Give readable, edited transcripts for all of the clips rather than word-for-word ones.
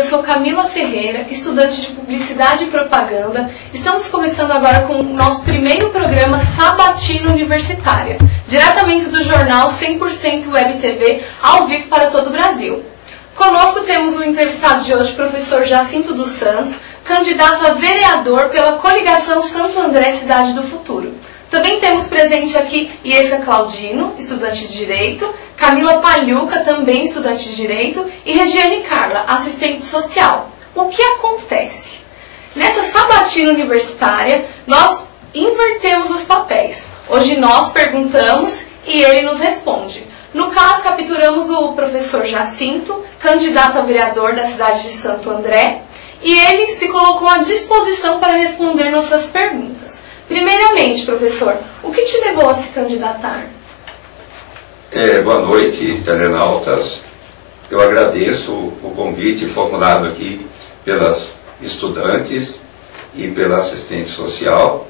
eu sou Camila Ferreira, estudante de Publicidade e Propaganda. Estamos começando agora com o nosso primeiro programa Sabatina Universitária, diretamente do jornal 100% Web TV, ao vivo para todo o Brasil. Conosco temos o entrevistado de hoje, professor Jacinto dos Santos, candidato a vereador pela coligação Santo André Cidade do Futuro. Também temos presente aqui Iesca Claudino, estudante de Direito, Camila Palhuca, também estudante de Direito, e Regiane Carla, assistente social. O que acontece? Nessa sabatina universitária, nós invertemos os papéis. Hoje nós perguntamos e ele nos responde. No caso, capturamos o professor Jacinto, candidato a vereador da cidade de Santo André, e ele se colocou à disposição para responder nossas perguntas. Primeiramente, professor, o que te levou a se candidatar? Boa noite, telenautas. Eu agradeço o convite formulado aqui pelas estudantes e pela assistente social.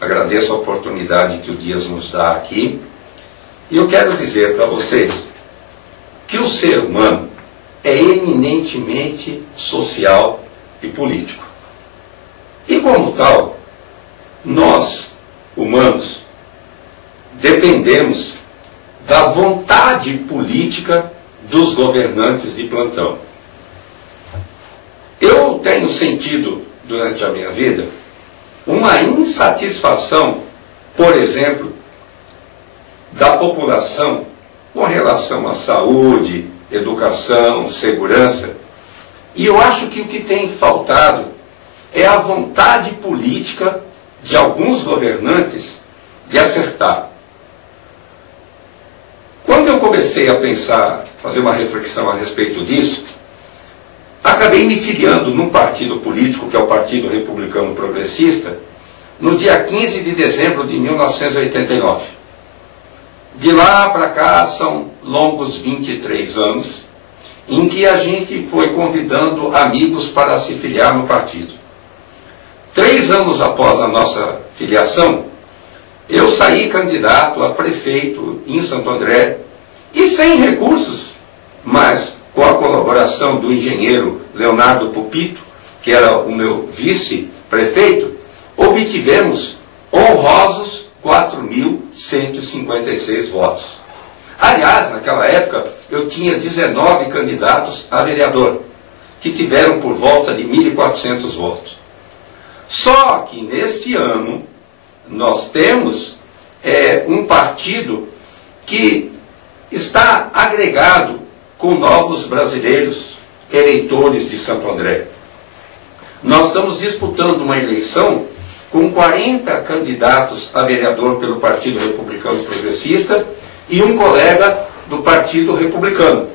Agradeço a oportunidade que o Dias nos dá aqui. E eu quero dizer para vocês que o ser humano é eminentemente social e político. E como tal, nós, humanos, dependemos da vontade política dos governantes de plantão. Eu tenho sentido, durante a minha vida, uma insatisfação, por exemplo, da população com relação à saúde, educação, segurança. E eu acho que o que tem faltado é a vontade política de alguns governantes de acertar. Quando eu comecei a pensar, fazer uma reflexão a respeito disso, acabei me filiando num partido político, que é o Partido Republicano Progressista, no dia 15 de dezembro de 1989. De lá para cá são longos 23 anos, em que a gente foi convidando amigos para se filiar no partido. 3 anos após a nossa filiação, eu saí candidato a prefeito em Santo André e sem recursos, mas com a colaboração do engenheiro Leonardo Pupito, que era o meu vice-prefeito, obtivemos honrosos 4.156 votos. Aliás, naquela época, eu tinha 19 candidatos a vereador, que tiveram por volta de 1.400 votos. Só que neste ano nós temos um partido que está agregado com novos brasileiros, eleitores de Santo André. Nós estamos disputando uma eleição com 40 candidatos a vereador pelo Partido Republicano Progressista e um colega do Partido Republicano.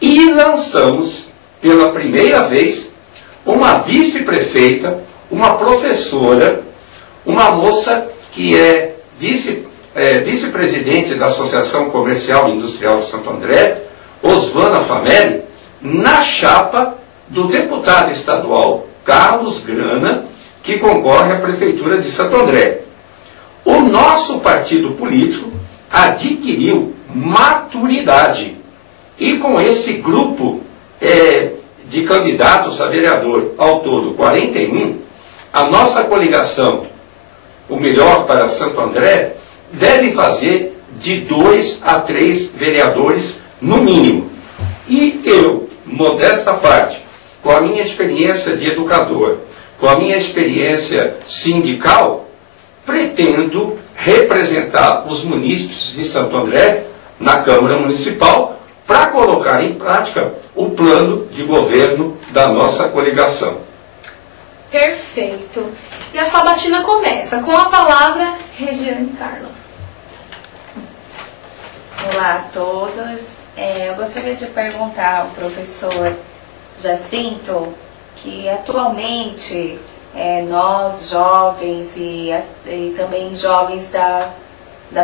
E lançamos pela primeira vez uma vice-prefeita, uma professora, uma moça que é vice-presidente da Associação Comercial e Industrial de Santo André, Osvana Famelli, na chapa do deputado estadual Carlos Grana, que concorre à Prefeitura de Santo André. O nosso partido político adquiriu maturidade e com esse grupo de candidatos a vereador, ao todo 41, a nossa coligação, o melhor para Santo André, deve fazer de 2 a 3 vereadores no mínimo. E eu, modesta parte, com a minha experiência de educador, com a minha experiência sindical, pretendo representar os munícipes de Santo André na Câmara Municipal para colocar em prática o plano de governo da nossa coligação. Perfeito. E a sabatina começa com a palavra Regiane Carla. Olá a todos. Eu gostaria de perguntar ao professor Jacinto que atualmente nós jovens e também jovens da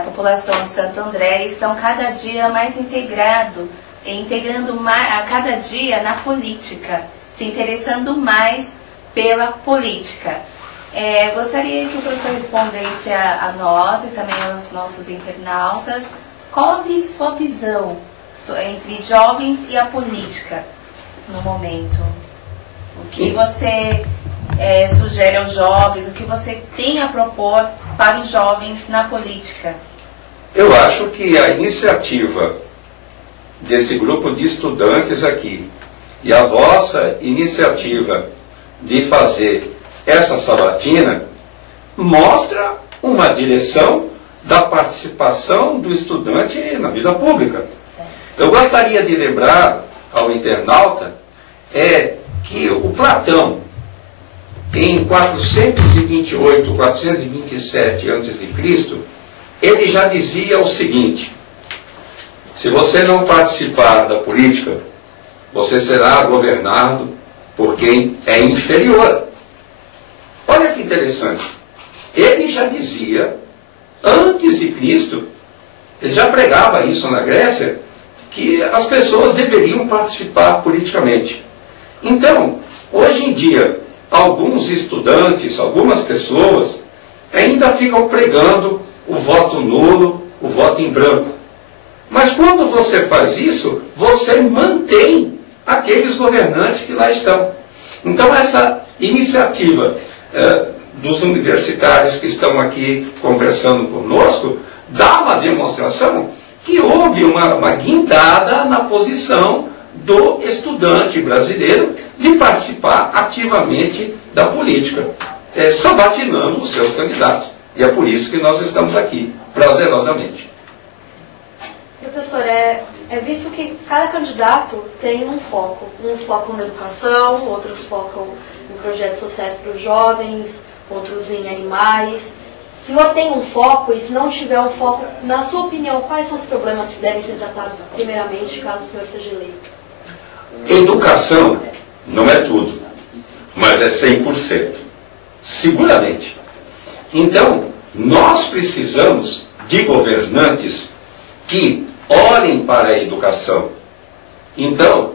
população de Santo André estão cada dia mais integrando a cada dia na política, se interessando mais pela política. Gostaria que o professor respondesse a nós e também aos nossos internautas qual a sua visão entre jovens e a política no momento. O que você sugere aos jovens, o que você tem a propor para os jovens na política? Eu acho que a iniciativa desse grupo de estudantes aqui e a vossa iniciativa de fazer essa sabatina mostra uma direção da participação do estudante na vida pública. Eu gostaria de lembrar ao internauta que o Platão, em 428, 427 a.C., ele já dizia o seguinte: se você não participar da política, você será governado por quem é inferior. Olha que interessante. Ele já dizia, antes de Cristo, ele já pregava isso na Grécia, que as pessoas deveriam participar politicamente. Então, hoje em dia, alguns estudantes, algumas pessoas, ainda ficam pregando o voto nulo, o voto em branco. Mas quando você faz isso, você mantém aqueles governantes que lá estão. Então essa iniciativa dos universitários que estão aqui conversando conosco dá uma demonstração que houve uma guindada na posição do estudante brasileiro de participar ativamente da política, sabatinando os seus candidatos. E é por isso que nós estamos aqui, prazerosamente. Professor, é visto que cada candidato tem um foco. Uns focam na educação, outros focam em projetos sociais para os jovens, outros em animais. O senhor tem um foco, e se não tiver um foco, na sua opinião, quais são os problemas que devem ser tratados primeiramente, caso o senhor seja eleito? Educação não é tudo, mas é 100%. Seguramente. Então, nós precisamos de governantes que olhem para a educação. Então,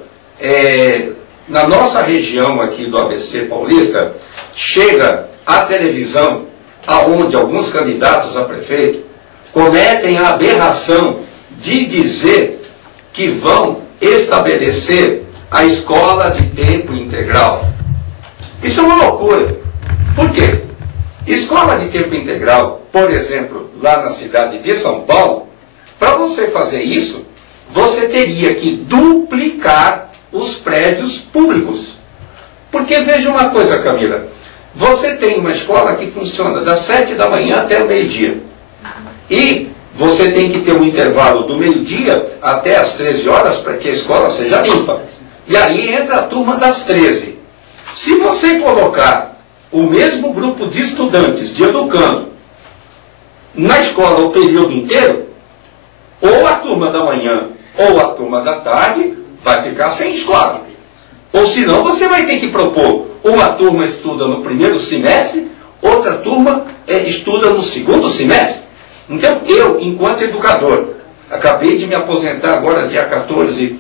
na nossa região aqui do ABC Paulista, chega a televisão aonde alguns candidatos a prefeito cometem a aberração de dizer que vão estabelecer a escola de tempo integral. Isso é uma loucura. Por quê? Escola de tempo integral, por exemplo, lá na cidade de São Paulo, para você fazer isso, você teria que duplicar os prédios públicos. Porque veja uma coisa, Camila, você tem uma escola que funciona das 7 da manhã até o meio-dia. E você tem que ter um intervalo do meio-dia até as 13 horas para que a escola seja limpa. E aí entra a turma das 13. Se você colocar o mesmo grupo de estudantes, de educando, na escola o período inteiro, ou a turma da manhã ou a turma da tarde vai ficar sem escola. Ou senão você vai ter que propor, uma turma estuda no primeiro semestre, outra turma estuda no segundo semestre. Então eu, enquanto educador, acabei de me aposentar agora dia 14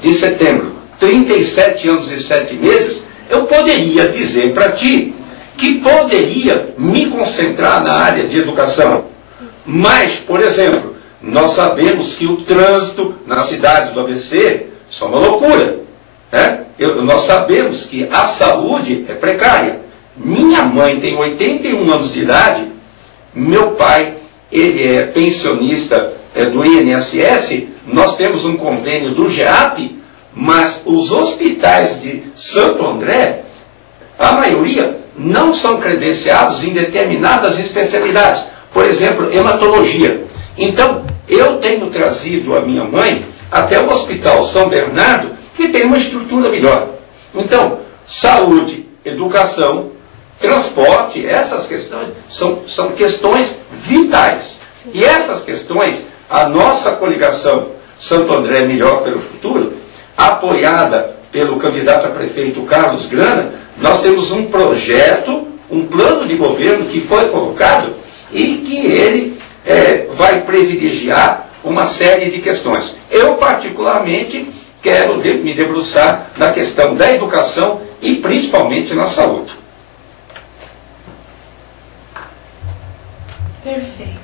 de setembro, 37 anos e 7 meses, eu poderia dizer para ti que poderia me concentrar na área de educação. Mas, por exemplo, nós sabemos que o trânsito nas cidades do ABC é uma loucura. Nós sabemos que a saúde é precária. Minha mãe tem 81 anos de idade, meu pai ele é pensionista do INSS, nós temos um convênio do GEAP, mas os hospitais de Santo André, a maioria, não são credenciados em determinadas especialidades. Por exemplo, hematologia. Então, eu tenho trazido a minha mãe até o Hospital São Bernardo, que tem uma estrutura melhor. Então, saúde, educação, transporte, essas questões são questões vitais. E essas questões, a nossa coligação Santo André Melhor pelo Futuro, apoiada pelo candidato a prefeito Carlos Grana, nós temos um projeto, um plano de governo que foi colocado e que ele vai privilegiar uma série de questões. Eu, particularmente, quero me debruçar na questão da educação e principalmente na saúde. Perfeito.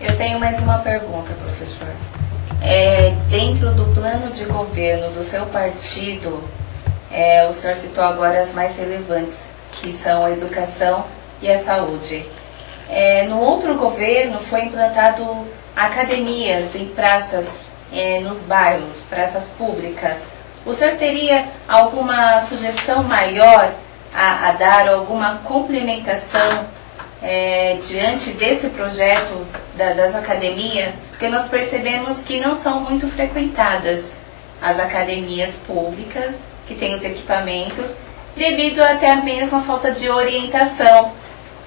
Eu tenho mais uma pergunta, professor. Dentro do plano de governo do seu partido, O senhor citou agora as mais relevantes, que são a educação e a saúde. No outro governo foi implantado academias em praças, nos bairros, praças públicas. O senhor teria alguma sugestão maior a dar, alguma complementação diante desse projeto das academias? Porque nós percebemos que não são muito frequentadas as academias públicas, que têm os equipamentos, devido até mesmo à falta de orientação,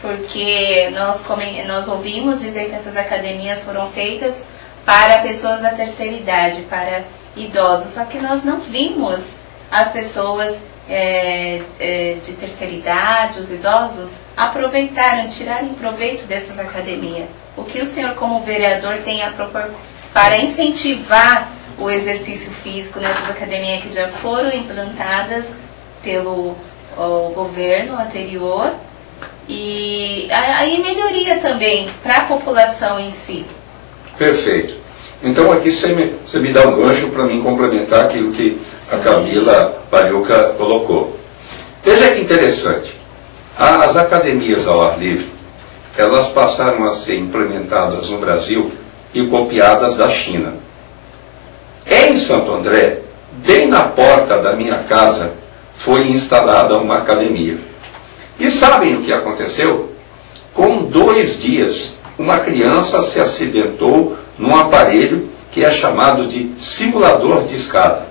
porque nós ouvimos dizer que essas academias foram feitas para pessoas da terceira idade, para idosos, só que nós não vimos as pessoas de terceira idade, os idosos, tirarem proveito dessas academias. O que o senhor, como vereador, tem a propor para incentivar o exercício físico nessas academias que já foram implantadas pelo governo anterior, e aí melhoria também para a população em si? Perfeito. Então aqui você me dá um gancho para mim complementar aquilo que a Camila Bariuca colocou. Veja que interessante. As academias ao ar livre, elas passaram a ser implementadas no Brasil e copiadas da China. Em Santo André, bem na porta da minha casa, foi instalada uma academia. E sabem o que aconteceu? Com 2 dias, uma criança se acidentou num aparelho que é chamado de simulador de escada.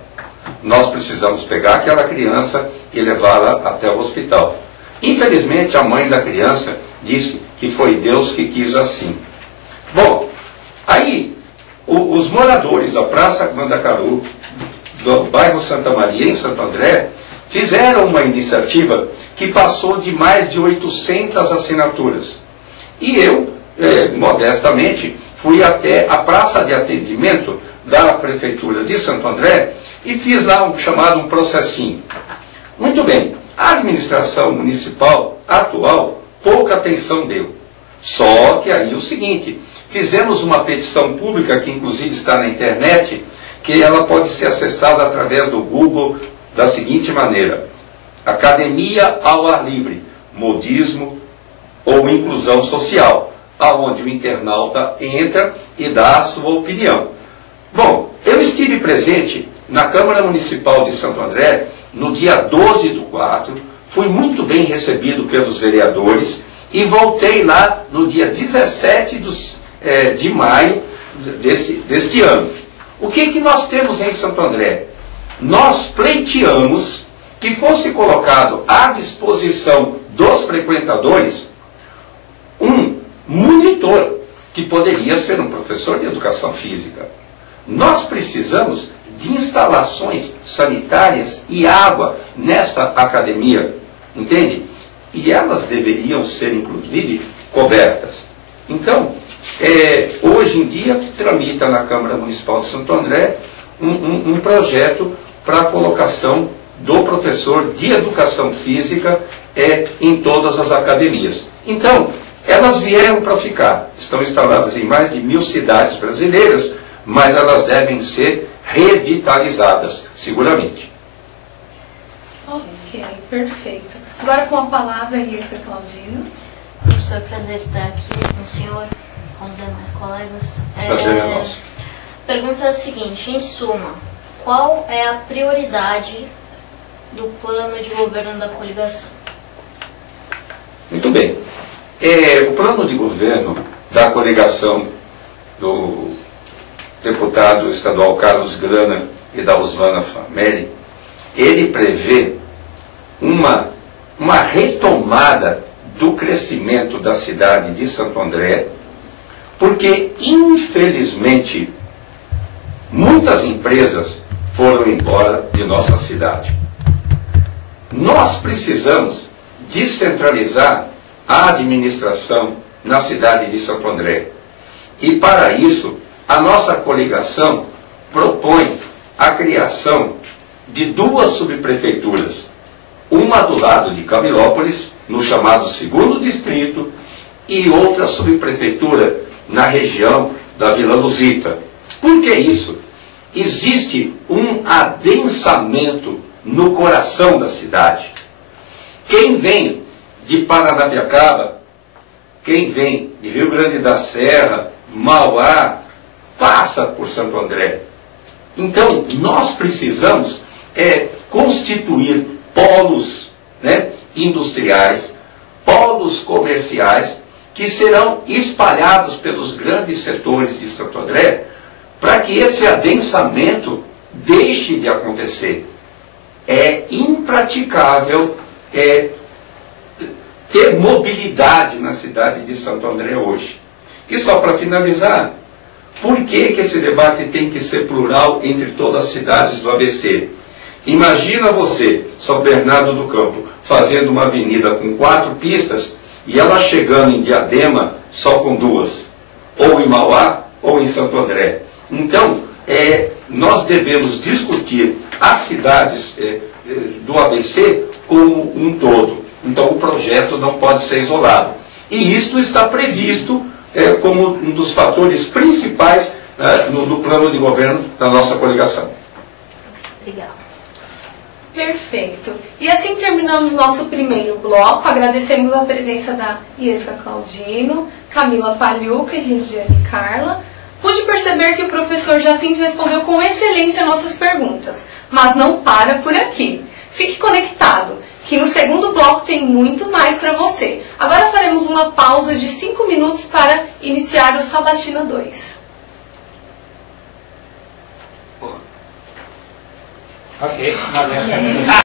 Nós precisamos pegar aquela criança e levá-la até o hospital. Infelizmente, a mãe da criança disse que foi Deus que quis assim. Bom, aí os moradores da Praça Mandacaru, do bairro Santa Maria, em Santo André, fizeram uma iniciativa que passou de mais de 800 assinaturas. E eu, modestamente, fui até a praça de atendimento da Prefeitura de Santo André e fiz lá um processinho. Muito bem, a administração municipal atual pouca atenção deu. Só que aí o seguinte, fizemos uma petição pública, que inclusive está na internet, que ela pode ser acessada através do Google da seguinte maneira: Academia ao ar livre, modismo ou inclusão social, aonde o internauta entra e dá a sua opinião. Bom, eu estive presente na Câmara Municipal de Santo André no dia 12/4, fui muito bem recebido pelos vereadores e voltei lá no dia 17 de maio deste ano. O que nós temos em Santo André? Nós pleiteamos que fosse colocado à disposição dos frequentadores um monitor, que poderia ser um professor de educação física. Nós precisamos de instalações sanitárias e água nessa academia, entende? E elas deveriam ser, inclusive, cobertas. Então, hoje em dia, tramita na Câmara Municipal de Santo André um projeto para a colocação do professor de educação física em todas as academias. Então, elas vieram para ficar. Estão instaladas em mais de 1000 cidades brasileiras, mas elas devem ser revitalizadas, seguramente. Ok, perfeito. Agora com a palavra, Elisca Claudino. Professor, prazer estar aqui com o senhor, com os demais colegas. Prazer é nosso. Pergunta a seguinte, em suma, qual é a prioridade do plano de governo da coligação? Muito bem. O plano de governo da coligação do deputado estadual Carlos Grana e da Osvana Fameli, ele prevê uma retomada do crescimento da cidade de Santo André, porque, infelizmente, muitas empresas foram embora de nossa cidade. Nós precisamos descentralizar a administração na cidade de Santo André. E, para isso, a nossa coligação propõe a criação de 2 subprefeituras. Uma do lado de Camilópolis, no chamado 2º Distrito, e outra subprefeitura na região da Vila Luzita. Por que isso? Existe um adensamento no coração da cidade. Quem vem de Paranapiacaba, quem vem de Rio Grande da Serra, Mauá, passa por Santo André. Então, nós precisamos constituir polos, né, industriais, polos comerciais, que serão espalhados pelos grandes setores de Santo André, para que esse adensamento deixe de acontecer. É impraticável ter mobilidade na cidade de Santo André hoje. E só para finalizar, por que esse debate tem que ser plural entre todas as cidades do ABC? Imagina você, São Bernardo do Campo, fazendo uma avenida com 4 pistas e ela chegando em Diadema só com 2, ou em Mauá ou em Santo André. Então, nós devemos discutir as cidades do ABC como um todo. Então, o projeto não pode ser isolado. E isto está previsto como um dos fatores principais no plano de governo da nossa coligação. Obrigada. Perfeito. E assim terminamos nosso primeiro bloco. Agradecemos a presença da Iesca Claudino, Camila Paliuca e Regiane Carla. Pude perceber que o professor Jacinto respondeu com excelência nossas perguntas, mas não para por aqui. Fique conectado, que no segundo bloco tem muito mais para você. Agora faremos uma pausa de 5 minutos para iniciar o Sabatina 2. Ok, valeu.